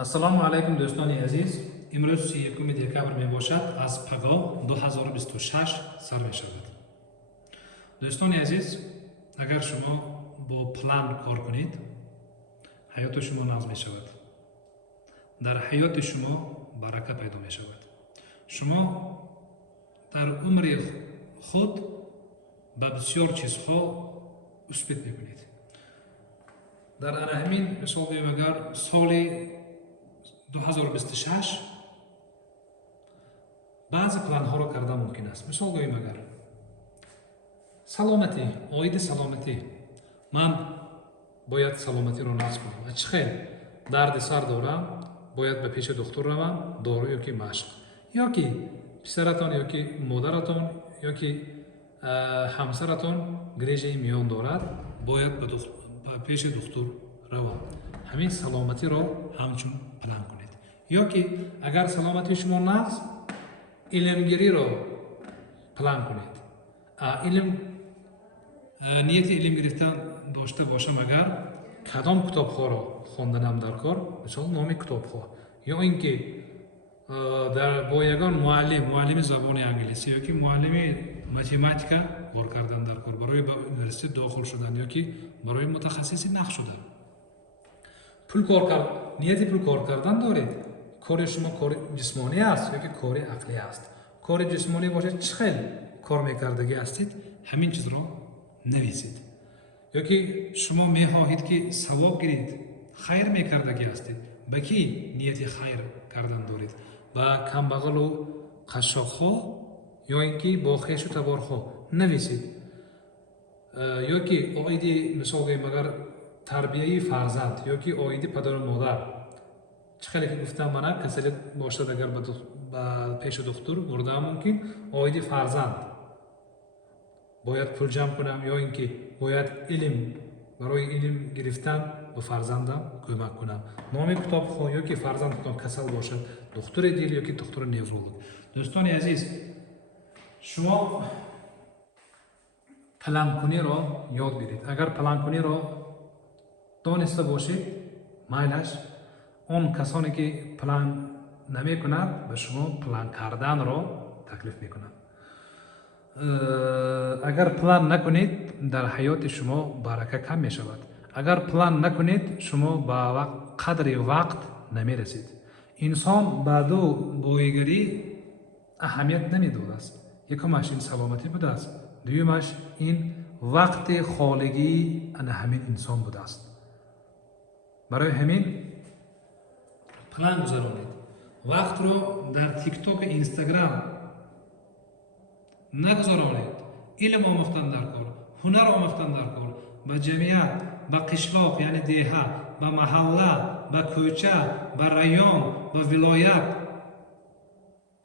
ассалому алайкум дӯстони азиз. имрӯз 31 декабр мебошад. Аз пагоҳ 2026 сар мешавад. дӯстони азиз, агар шумо бо план кор кунед, ҳаёти шумо нағз мешавад. дар ҳаёти шумо барака пайдо мешавад. шумо дар умри худ ба бисёр чизҳо успех мекунед. дар ана ҳамин мисол биём, агар соли 2026 баъзе планҳоро карда мумкин аст. Мисол гӯем, агар саломатӣ, оиди саломатӣ, ман бояд саломатиро нағз кунам. чӣ хел дарди сар дорам, бояд ба пеши духтур равам, дору ёки машқ, ёки писаратон ёки модаратон ёки ҳамсаратон грежаи миён дорад, бояд ба пеши духтур равам. ҳамин саломатиро ҳамчун план кунед. ёки агар саломатии шумо нағз, илмгириро план кунед. нияти илм гирифтан дошта бошам, агар кадом китобҳоро хонданам дар кор, мисол номи китобҳо, ё ин ки бо ягон муаллими забони англисӣ ёки муаллими математика кор кардан дар кор, барои ба университет дохил шудан ёки барои мутахассиси нақш шудан. нияти пул кор кардан доред. кори шумо кори ҷисмонӣ аст ёки кори ақлӣ аст. кори ҷисмонӣ бошад, чӣ хел кор мекардагӣ ҳастед, ҳамин чизро нависед. ёки шумо мехоҳед ки савоб гиред, хайр мекардагӣ ҳастед, ба кӣ нияти хайр кардан доред? ба камбағалу қашшоқҳо ё ин ки бо хешу таборҳо нависед. ёки оиди мисол гӯем, агар тарбияи фарзанд ёки оиди падару модар, чӣ хеле ки гуфтам, мана касалият бошад, агар ба пеши духтур бурдам мумкин, оиди фарзанд бояд пул ҷамъ кунам, ё ин ки бояд барои илм гирифтан ба фарзандам кӯмак кунам. номи китобҳо, ёки фарзандтон касал бошад, духтури дил ёки духтури невролог. дӯстони азиз, шумо планкуниро ёд гиред. агар планкуниро дониста бошед, майлаш, он касоне ки план намекунад, ба шумо план карданро таклиф мекунад. агар план накунед, дар ҳаёти шумо барака кам мешавад. агар план накунед, шумо ба қадри вақт намерасед. инсон баъду боигарӣ аҳамият намедодааст. якумаш ин саломатӣ будааст, дуюмаш ин вақти холигии ана ҳамин инсон будааст. барои ҳамин план гузаронед. вақтро дар тикток, инстаграм нагузаронед. илм омӯхтан дар кор, ҳунар омӯхтан дар кор, ба ҷамъият, ба қишлоқ яъне деҳа, ба маҳалла, ба кӯча, ба район, ба вилоят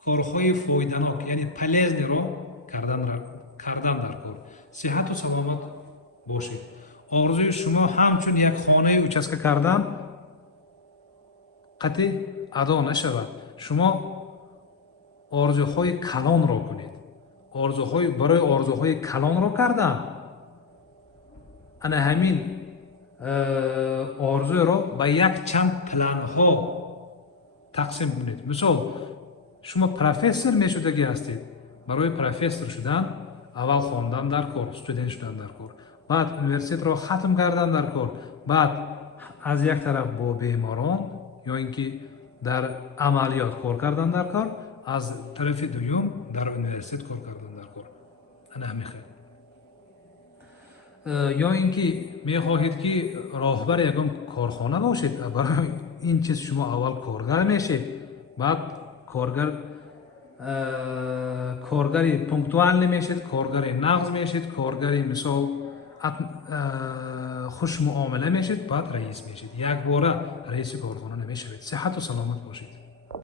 корҳои фоиданок яъне полезнеро кардан дар кор. сиҳату саломат бошед. орзуи шумо ҳамчун як хонаи участка кардан қатъи адо нашавад. шумо орзуҳои калонро кунед. барои орзуҳои калонро кардан, ана ҳамин орзуро ба якчанд планҳо тақсим кунед. мисол шумо профессор мешудагӣ ҳастед. барои профессор шудан аввал хондан дар кор, студент шудан дар кор, баъд университетро хатм кардан дар кор, баъд аз як тараф бо беморон ё ин ки дар амалиёт кор кардан дар кор, аз тарафи дуюм дар университет кор кардан дар кор. ана ҳамин хел. ё ин ки мехоҳед ки роҳбари ягон корхона бошед. барои ин чиз шумо аввал коргар мешед, баъд коргари пунктуалӣ мешед, коргари нағз мешед, коргари мисол хушмуомила мешед, баъд раис мешед. як бора раиси корхона намешавед. сиҳату саломат бошед.